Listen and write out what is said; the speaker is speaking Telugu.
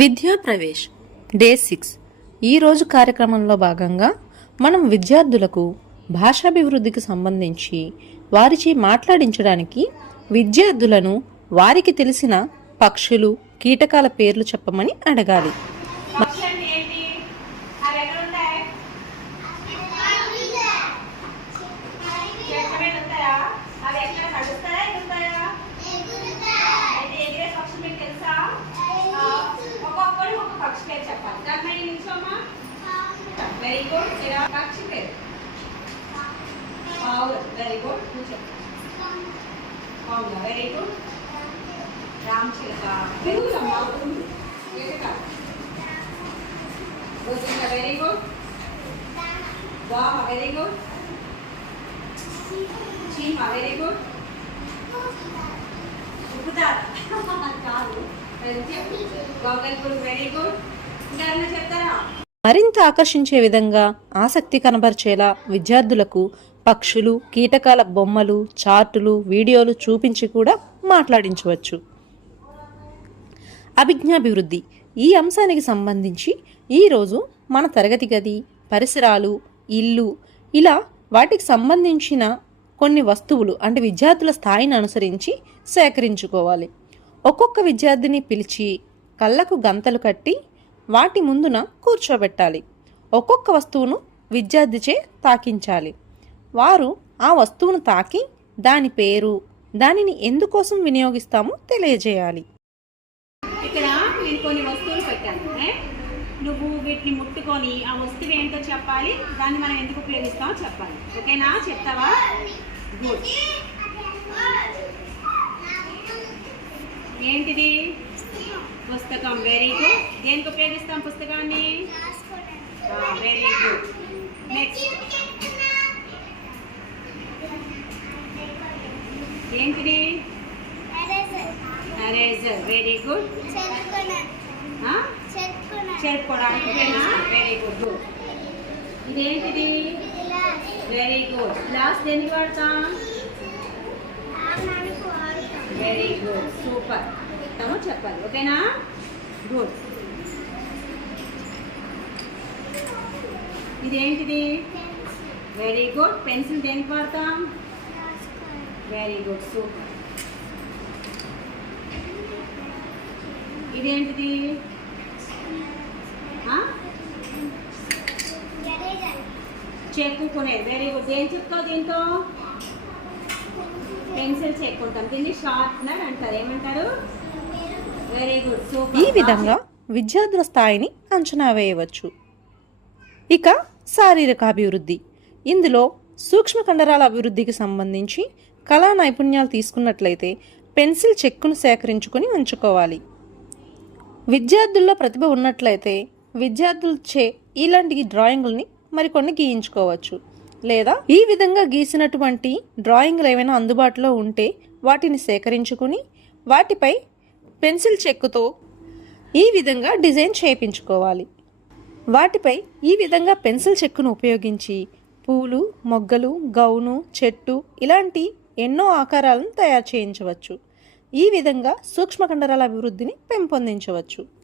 విద్యా ప్రవేశ్ డే 6 ఈరోజు కార్యక్రమంలో భాగంగా మనం విద్యార్థులకు భాషాభివృద్ధికి సంబంధించి వారిచే మాట్లాడించడానికి విద్యార్థులను వారికి తెలిసిన పక్షులు కీటకాల పేర్లు చెప్పమని అడగాలి. Very good. Sira పక్షి పేరు. పావురం. Very good. పావురం. Very good. రామచిలక. పెరుగులమ్మ. ఏటక. గోసింక. Very good. వామ. Very good. చీమ. Very good. ఉప్పుదార. కాదు. గోగల్పురు. Very good. ఇంకా ఏమైనా చెప్తారా? మరింత ఆకర్షించే విధంగా ఆసక్తి కనబరిచేలా విద్యార్థులకు పక్షులు కీటకాల బొమ్మలు చార్టులు వీడియోలు చూపించి కూడా మాట్లాడించవచ్చు. అభిజ్ఞాభివృద్ధి ఈ అంశానికి సంబంధించి ఈరోజు మన తరగతి గది పరిసరాలు ఇల్లు ఇలా వాటికి సంబంధించిన కొన్ని వస్తువులు అంటే విద్యార్థుల స్థాయిని అనుసరించి సేకరించుకోవాలి. ఒక్కొక్క విద్యార్థిని పిలిచి కళ్ళకు గంతలు కట్టి వాటి ముందున కూర్చోబెట్టాలి. ఒక్కొక్క వస్తువును విద్యార్థిచే తాకించాలి. వారు ఆ వస్తువును తాకి దాని పేరు దానిని ఎందుకోసం వినియోగిస్తామో తెలియజేయాలి. ఇక్కడ నేను కొన్ని వస్తువులు పెట్టాను. నువ్వు వీటిని ముట్టుకొని ఆ వస్తువు ఏంటో చెప్పాలి, దాన్ని మనం ఎందుకు ఉపయోగిస్తామో చెప్పాలి. ఓకేనా? చెప్తావా? గుడ్. ఏంటిది? పుస్తకం. Very good. దేనికి ఉపయోగిస్తాం పుస్తకాన్ని? Very good. నెక్స్ట్ ఏంటిది? ఎరేజర్. Very good. చెప్పుకోవడానికి. Very good. ఇదేంటిది? Very good. గ్లాస్ దేనికి వాడతాం? Very good. సూపర్. చెప్పాలి. ఓకేనా? గుడ్. ఇదేంటిది? Very good. పెన్సిల్ దేనికి వాడతాం? Very good. సూపర్. ఇదేంటిది? చెక్కుకునేది. Very good. ఏం చెప్తావు దీంతో? పెన్సిల్ చెక్కుంటాం. దీన్ని షార్ప్నర్ అంటారు. ఏమంటారు? Very good. సూపర్. ఈ విధంగా విద్యార్థుల స్థాయిని అంచనా వేయవచ్చు. ఇక శారీరక అభివృద్ధి. ఇందులో సూక్ష్మ కండరాల అభివృద్ధికి సంబంధించి కళా నైపుణ్యాలు తీసుకున్నట్లయితే పెన్సిల్ చెక్కును సేకరించుకొని ఉంచుకోవాలి. విద్యార్థుల్లో ప్రతిభ ఉన్నట్లయితే విద్యార్థులచే ఇలాంటి డ్రాయింగుల్ని మరికొన్ని గీయించుకోవచ్చు. లేదా ఈ విధంగా గీసినటువంటి డ్రాయింగ్లు ఏమైనా అందుబాటులో ఉంటే వాటిని సేకరించుకుని వాటిపై పెన్సిల్ చెక్కుతో ఈ విధంగా డిజైన్ చేయించుకోవాలి. వాటిపై ఈ విధంగా పెన్సిల్ చెక్కును ఉపయోగించి పూలు మొగ్గలు గౌను చెట్టు ఇలాంటి ఎన్నో ఆకారాలను తయారు చేయించవచ్చు. ఈ విధంగా సూక్ష్మ కండరాల అభివృద్ధిని పెంపొందించవచ్చు.